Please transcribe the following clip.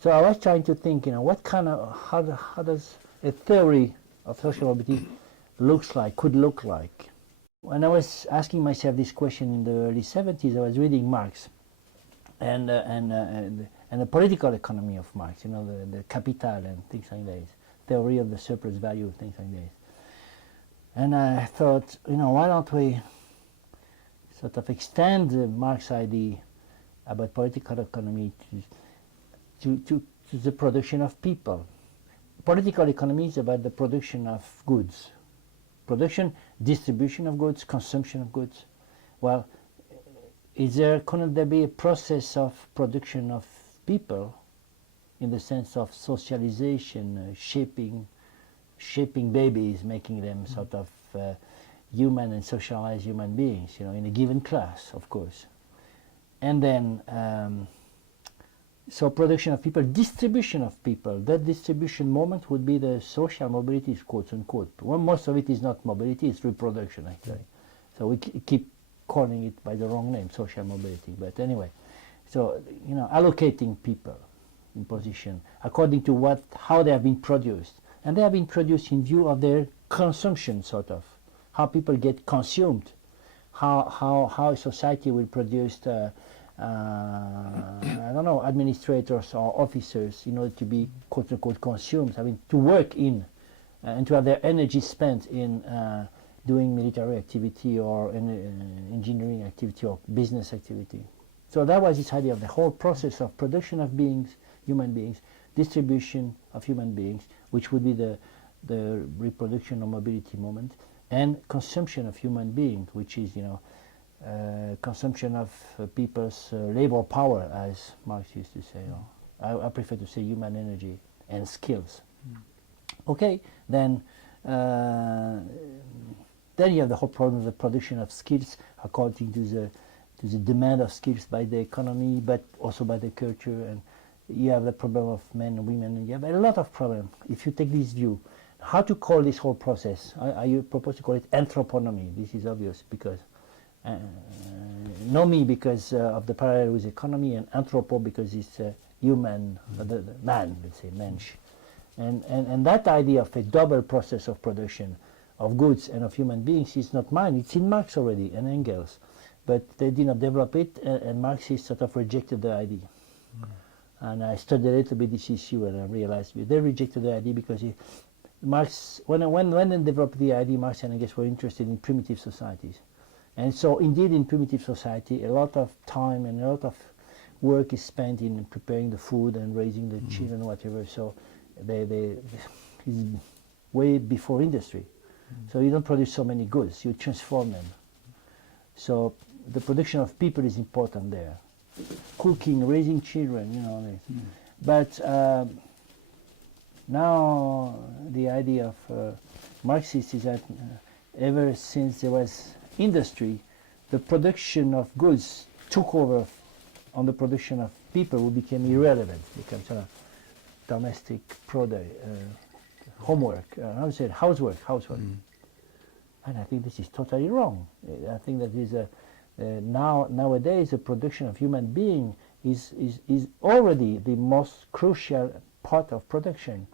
So I was trying to think, what kind of, how does a theory of social mobility could look like? When I was asking myself this question in the early 70s, I was reading Marx and the political economy of Marx, the Capital and things like this, theory of the surplus value, things like this. And I thought, why don't we sort of extend the Marx idea about political economy to the production of people. Political economy is about the production of goods. Production, distribution of goods, consumption of goods. Well, couldn't there be a process of production of people in the sense of socialization, shaping babies, making them sort of human and socialized human beings, in a given class, of course. And then, so production of people, distribution of people. That distribution moment would be the social mobility, quote unquote. Well, most of it is not mobility, it's reproduction, actually. So we keep calling it by the wrong name, social mobility. But anyway, so, allocating people in position according to how they have been produced. And they have been produced in view of their consumption, sort of. How people get consumed. How society will produce I don't know, administrators or officers in order to be quote unquote consumed, to work in and to have their energy spent in doing military activity or engineering activity or business activity. So that was this idea of the whole process of production of beings, human beings, distribution of human beings, which would be the reproduction or mobility moment, and consumption of human beings, which is consumption of people's labor power, as Marx used to say. I prefer to say human energy and skills. Okay, then you have the whole problem of the production of skills according to the demand of skills by the economy, but also by the culture, and you have the problem of men and women, and you have a lot of problems if you take this view. How to call this whole process? I propose to call it anthroponomy. This is obvious because nomi because of the parallel with economy, and anthropo because it's human, the man, let's say, mensch. And that idea of a double process of production of goods and of human beings is not mine. It's in Marx already and Engels. But they did not develop it, and Marxists sort of rejected the idea. And I studied a little bit this issue, and I realized they rejected the idea because Marx, when they developed the idea, Marx and Engels were interested in primitive societies. And so indeed in primitive society, a lot of time and a lot of work is spent in preparing the food and raising the children, whatever. So they way before industry. So you don't produce so many goods, you transform them. So the production of people is important there. Cooking, raising children, But now the idea of Marxists is that ever since there was industry, the production of goods took over on the production of people, who became irrelevant, became sort of domestic product, homework, housework. And I think this is totally wrong. I think that is nowadays the production of human being is already the most crucial part of production.